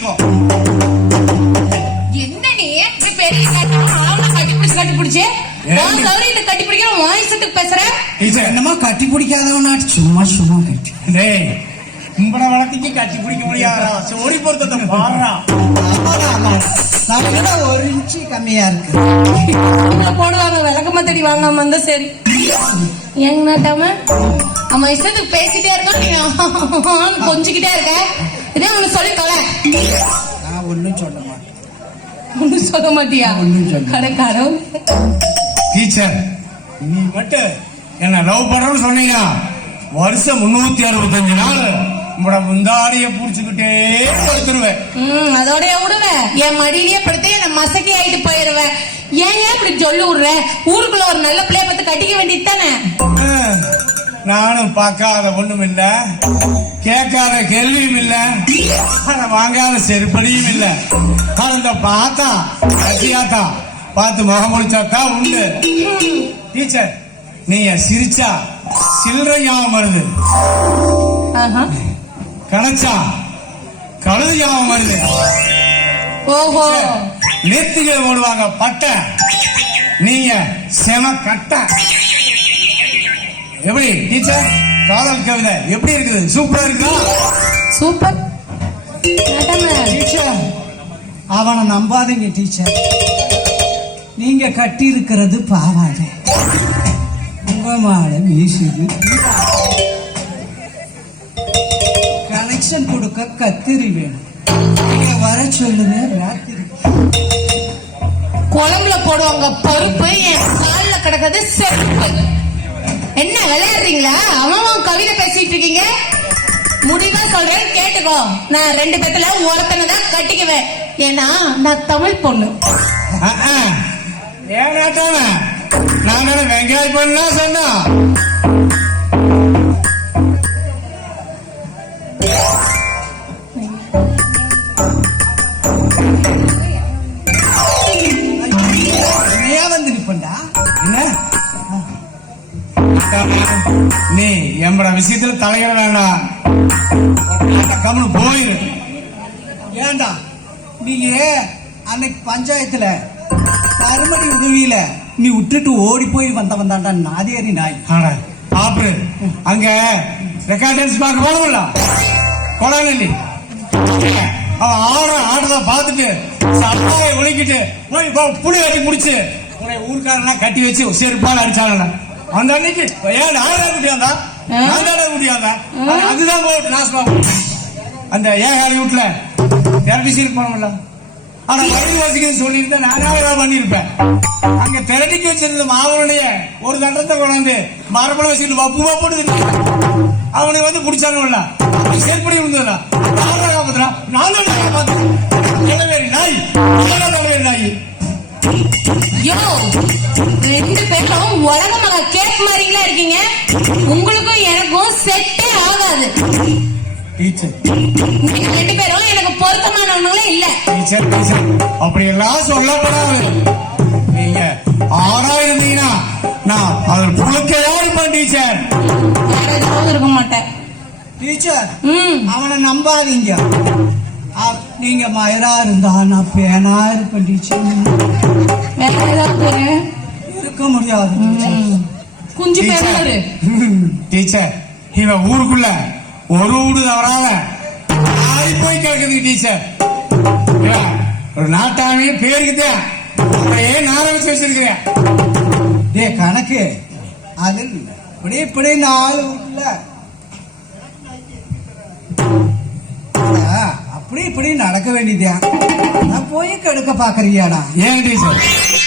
வச்சுக்கோ. என்ன நீ பெரிய கட்டி பிடிச்சு கட்டி பிடிக்கிற வாய்ஸத்துக்கு பேசுற? என்னமா கட்டி பிடிக்காதவனா சும்மா சும்மா கட்டி கும்பட வளர்த்திக்கு கட்டி பிடிக்க முடியாதா? சோடி பொறுத்தத்தை பாடுறா. ஒரு இன்ச்சு கம்மியா இருக்கு போடுவாங்க. விளக்கமா தேடி வாங்காம இருந்தா சரி. எங்க நாட்டாம அவன் இஷ்டத்துக்கு பேசிட்டே இருக்கான், நீ கொஞ்சிக்கிட்டே இருக்க. இதே அவனு சொல்லி தொலை. நான் ஒன்னும் சொல்ல மாட்டேன். ஒன்னும் சொல்ல மாட்டியா? கடைக்காரோ டீச்சர், நீ மட்டும் என்ன லவ் பண்றோம்னு சொன்னீங்க. வருஷம் 365 நாள் உங்களோட முந்தாடிய புடிச்சுக்கிட்டே படுத்துருவேன். அதோட விடுவேன். என் மடியிலேயே படுத்து என்ன மசக்கி ஆயிட்டு போயிருவேன். ஏன் இப்படி சொல்லி விடுற? ஊருக்குள்ள ஒரு நல்ல பிள்ளைய பார்த்து கட்டிக்க வேண்டியது தானே. நானும் பார்க்காத ஒண்ணும் இல்ல, கேட்காத கேள்வியும் இல்ல, வாங்காத செருப்படியும் இல்ல. அந்த பார்த்தா கட்டியாத்தா பார்த்து முகம் முடிச்சாத்தான் உண்டு. டீச்சர், நீங்க சிரிச்சா சில்லறை ஞாபகம் வருது, கணச்சா கழுது ஞாபகம் வருது. ஓஹோ, நெத்திகள் போடுவாங்க பட்டை, நீங்க செம கட்ட. எப்படி டீச்சர், காதல் கவிதை எப்படி இருக்குது? சூப்பரா இருக்குதா? சூப்பர். டீச்சர், அவனை நம்பாதீங்க டீச்சர். நீங்க கட்டி இருக்கிறது பாவாடை, உங்க மாலை வீசுது. கனெக்ஷன் கொடுக்க கத்திரி வேணும். வர சொல்லுங்க. ராத்திரி குழம்புல போடுவாங்க பருப்பு, என் கால்ல கிடக்குது செருப்பு. என்ன விளையாடுறீங்களா? அவன் கவிதை பேசிட்டு இருக்கீங்க. முடிவா சொல்றேன், கேட்டுக்கோ. நான் 2 பேத்துல ஒருத்தனை தான் கட்டிக்குவேன். ஏன்னா நான் தமிழ் பொண்ணு. ஏன் நான் வெங்காயம் பண்ணா சொன்னா வந்து நிப்பண்டா. என்ன நீ எம்பட விஷயத்துல தலையிட வேண்டாம், கம்னு போயிரு. ஏண்டா நீங்க அன்னைக்கு பஞ்சாயத்துல தருமடி உதவியில நீ விட்டுட்டு ஓடி போய் வந்தாண்டா நாதேரி நாய். பாப்பு அங்க ரெக்கார்டன்ஸ் பார்க்க போகல கொடாங்கல்லி. அவன் ஆடுறத பார்த்துட்டு சட்டாயை ஒழிக்கிட்டு போய் புளி கட்டி முடிச்சு உன்னை ஊருக்காரெல்லாம் கட்டி வச்சு செருப்பால் அடிச்சாங்க. அந்த அன்னைக்கு ஏன் ஆட முடியாதா? ஆட முடியாதா? அதுதான் போட்டு நாசமா அந்த ஏகாலி வீட்டுல திரட்டி சீர்ப்பானல. ஆனா வரி வசிக்கிறது சொல்லியிருந்தா நானாவது பண்ணிருப்பேன். அங்க திரட்டிக்கு வச்சிருந்த மாவனுடைய ஒரு தண்டத்தை கொண்டாந்து மரபண வச்சுக்கிட்டு வப்புமா போட்டு அவனை வந்து பிடிச்சானுல செயற்படி இருந்ததுல நான் நாய் நாய். 2 பேரும் உலக மகா கேக் மாதிரிங்களா இருக்கீங்க. உங்களுக்கும் எனக்கும் செட்டே ஆகாது. டீச்சர், 2 பேரும் எனக்கு பொருத்தமானவங்களே இல்ல. டீச்சர் அப்படி எல்லாம் சொல்லப்படாது. நீங்க 6 இருந்தீங்கன்னா நான் அதில் புழுக்கையா இருப்பேன். டீச்சர், இருக்க மாட்டேன். டீச்சர், அவனை நம்பாதீங்க. நீங்க மயரா இருந்தா நான் பேனா இருப்பேன். டீச்சர், இருக்க முடியாது. குஞ்சு பேரு. டீச்சர், இவன் ஊருக்குள்ள ஒரு வீடு தவறாத போய் கேட்குது. டீச்சர், ஒரு நாட்டாமே பேருக்குதே நார வச்சு வச்சிருக்கிறேன். டே கணக்கு அது இப்படி 4 வீட்டுல அப்படி இப்படி நடக்க வேண்டியதா? நான் போய் கெடுக்க பாக்குறியாடா? ஏன் டீச்சர்,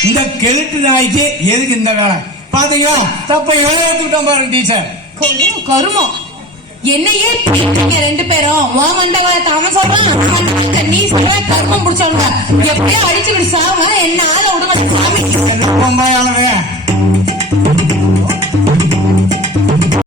இந்த கெழுட்டு நாய்க்கு எதுக்கு இந்த வேலை? பாத்தீங்களா தப்ப விட்டுட்டோம் பாருங்க. டீச்சர், கருமம். என்னையே 2 பேரும் அவன் சொல்றான், நீ சொல்ற கருமம் பிடிச்சவங்க எப்படியோ அடிச்சு விடு சாவ. என்ன ஆள விடுங்க சாமி.